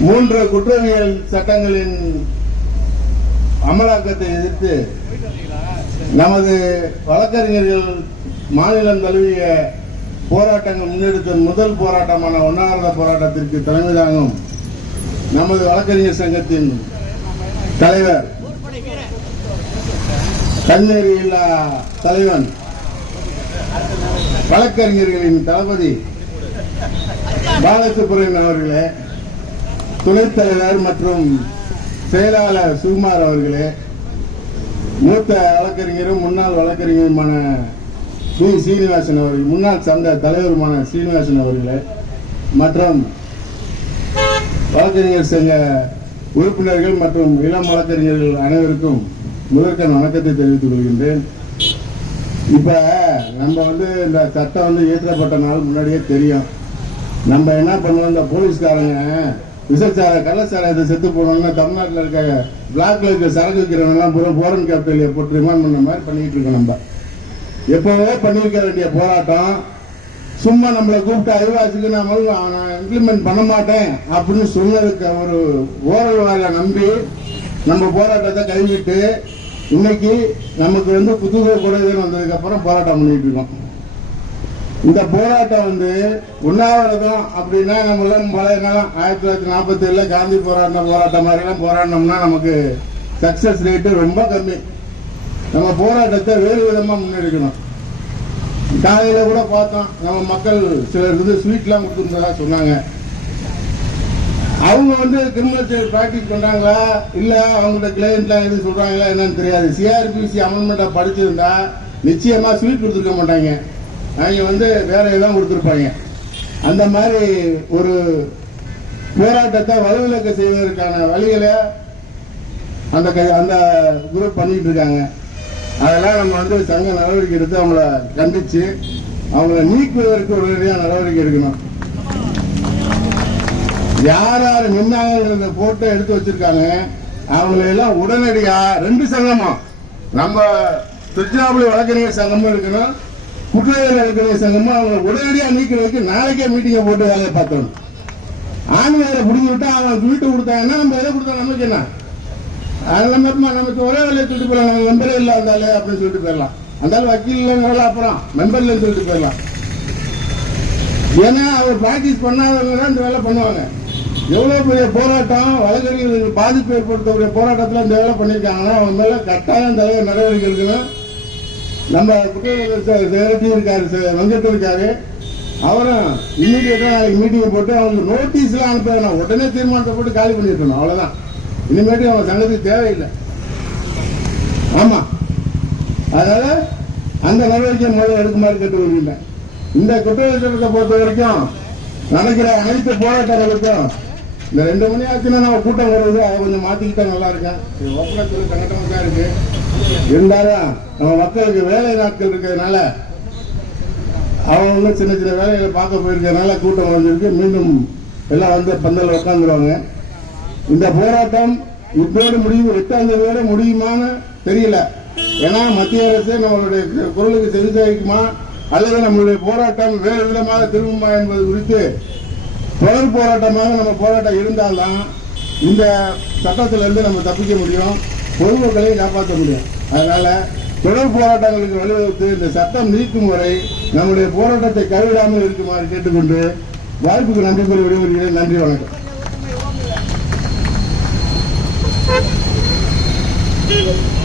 மூன்று குற்றவியல் சட்டங்களின் அமலாக்கத்தை எதிர்த்து நமது வழக்கறிஞர்கள் மாநிலம் தழுவிய போராட்டங்கள் முன்னெடுத்த முதல் போராட்டமான உண்ணாவிரத போராட்டத்திற்கு தலைமை தாங்கும் நமது வழக்கறிஞர் சங்கத்தின் தலைவர் கண்ணீர் இல்லா தலைவன் வழக்கறிஞர்களின் தளபதி பாலசுப்ரமணியன் அவர்களே துணைத் தலைவர் மற்றும் செயலாளர் சுகுமார் அவர்களே மூத்த வழக்கறிஞரும் முன்னாள் வழக்கறிஞருமான பி சீனிவாசன் அவர்கள் முன்னாள் சந்த தலைவருமான சீனிவாசன் அவர்களே மற்றும் வழக்கறிஞர் சங்க உறுப்பினர்கள் மற்றும் இளம் வழக்கறிஞர்கள் அனைவருக்கும் முதற்கண் வணக்கத்தை தெரிவித்துக் கொள்கின்றேன். இப்ப நம்ம வந்து இந்த சட்டம் வந்து இயற்றப்பட்ட நாள் முன்னாடியே தெரியும். நம்ம என்ன பண்ணுவோம் இந்த போலீஸ்காரங்க விசச்சார கள்ளச்சாரத்தை செத்து போனோம்னா தமிழ்நாட்டில் இருக்க பிளாக்ல இருக்க சரக்கு விற்கிறவங்கலாம் பூரா போரன் கேபிட்டலியை போட்டு ரிமாண்ட் பண்ண மாதிரி பண்ணிட்டு இருக்கோம் நம்ம. எப்பவே பண்ணி வைக்க வேண்டிய போராட்டம். சும்மா நம்மளை கூப்பிட்டு அறிவாச்சுக்கு நாம நான் இம்ப்ளிமெண்ட் பண்ண மாட்டேன் அப்படின்னு சொன்னதுக்கு ஒரு ஓரல் வாயில நம்பி நம்ம போராட்டத்தை கைவிட்டு இன்னைக்கு நமக்கு வந்து புத்துகை குறைதல் வந்ததுக்கு அப்புறம் போராட்டம் பண்ணிட்டு இருக்கோம். இந்த போராட்டம் வந்து உண்ணாவிரதம் அப்படின்னா நம்மளாம் பழைய காலம் ஆயிரத்தி தொள்ளாயிரத்தி நாற்பத்தி ஏழுல காந்தி போராட்ட போராட்டம் மாதிரிலாம் போராடினோம்னா நமக்கு சக்சஸ் ரேட்டு ரொம்ப கம்மி. நம்ம போராட்டத்தை வேறு விதமா முன்னெடுக்கணும். காலையில கூட பார்த்தோம் நம்ம மக்கள் சிலர் வந்து ஸ்வீட்லாம் கொடுத்துருந்ததா சொன்னாங்க. அவங்க வந்து கிரிமினல் சைடு ப்ராக்டிஸ் பண்றாங்களா? இல்ல அவங்களோட கிளைண்ட்லாம் எதுவும் சொல்றாங்களா? என்னன்னு தெரியாது. சிஆர்பிசி அமெண்ட்மெண்ட்டை படிச்சிருந்தா நிச்சயமா ஸ்வீட் கொடுத்துருக்க மாட்டாங்க. அவங்க வந்து வேலையெல்லாம் ஏதாவது கொடுத்துருப்பாங்க. அந்த மாதிரி ஒரு போராட்டத்தை வலுவிலக்க செய்வதற்கான வழிகளை அந்த க- அந்த குரூப் பண்ணிட்டு இருக்காங்க. அதெல்லாம் நம்ம வந்து சங்க நடவடிக்கை எடுத்து அவங்கள கண்டிச்சு அவங்கள நீக்குவதற்கு உடனடியாக நடவடிக்கை எடுக்கணும். யார் யார் நின்னாங்க போட்டோ எடுத்து வச்சிருக்காங்க. அவங்களெல்லாம் எல்லாம் ரெண்டு சங்கமா நம்ம திருச்சிராப்பள்ளி வழக்கறிஞர் சங்கமும் இருக்கணும். குற்றவியல் வழக்கறிஞர் சங்கமும் அவங்களை உடனடியா நீக்கிறதுக்கு நாளைக்கே மீட்டிங்கை போட்டு வேலையை பார்த்தோம் ஆண் வேலை பிடிங்கி விட்டா அவன் வீட்டு கொடுத்தாங்கன்னா நம்ம எதை கொடுத்தா நமக்கு என்ன? அது நம்ம நமக்கு ஒரே வேலையை சொல்லிட்டு போயிடலாம். நம்ம மெம்பரே இல்லை வந்தாலே அப்படின்னு சொல்லிட்டு போயிடலாம். அந்த வக்கீல் இல்லைங்கிறல அப்புறம் மெம்பர் இல்லைன்னு சொல்லிட்டு போயிடலாம். ஏன்னா அவர் ப்ராக்டிஸ் பண்ணாதவங்க தான் இந்த வேலை பண்ணுவாங்க. எவ்வளவு பெரிய போராட்டம் வழக்கறிஞர்களுக்கு பாதிப்பு ஏற்படுத்தக்கூடிய போராட்டத்தில் இந்த வேலை பண்ணியிருக்காங்கன்னா அவங்க மேலே கட்டாயம் தலைவர் நடவடிக்கை இருக்குன்னு நம்ம குற்றவியல் செக்ரட்டரி இருக்காரு ச- இருக்காரு. அவரும் இமீடியட்டா மீட்டிங் போட்டு அவங்களுக்கு நோட்டீஸ்லாம் அனுப்ப வேணாம். உடனே தீர்மானத்தை போட்டு காலி பண்ணிட்டு அவ்வளவுதான். இனிமேட்டு அவன் சங்கத்துக்கு தேவையில்லை. ஆமா. அதனால அந்த நடவடிக்கை முதல்ல எடுக்குமாறு கேட்டுக்கொள்கிறேன் இந்த குற்றவியல் பொறுத்த வரைக்கும் நடக்கிற அனைத்து போராட்டங்களுக்கும் இந்த ரெண்டு மணி ஆச்சுன்னா நம்ம கூட்டம் வருது. அதை கொஞ்சம் மாத்திக்கிட்டா நல்லா இருக்கேன் இது ஒப்பனத்தில் கண்டனமாக தான் இருக்கு. இருந்தாலும் நம்ம மக்களுக்கு வேலை நாட்கள் இருக்கிறதுனால அவங்க சின்ன சின்ன வேலைகளை பார்க்க போயிருக்கிறதுனால கூட்டம் வந்திருக்கு மீண்டும் எல்லாம் வந்து பந்தல் உட்காந்துருவாங்க. இந்த போராட்டம் இப்போது முடியும் எட்டாம் தேதியோட முடியுமான்னு தெரியல. ஏன்னா மத்திய அரசு நம்மளுடைய குரலுக்கு செவிசாய்க்குமா? அல்லது நம்மளுடைய போராட்டம் வேறு விதமாக திரும்புமா என்பது குறித்து தொடர் போராட்டமாக நம்ம போராட்டம் இருந்தால்தான் இந்த சட்டத்திலிருந்து நம்ம தப்பிக்க முடியும். பொதுமக்களையும் காப்பாற்ற முடியும். அதனால தொடர் போராட்டங்களுக்கு வழிவகுத்து இந்த சட்டம் நீக்கும் வரை நம்முடைய போராட்டத்தை கைவிடாமல் இருக்குமாறு கேட்டுக்கொண்டு வாய்ப்புக்கு நன்றி கூறி விடைபெறுகிறேன். நன்றி வணக்கம். Thank you.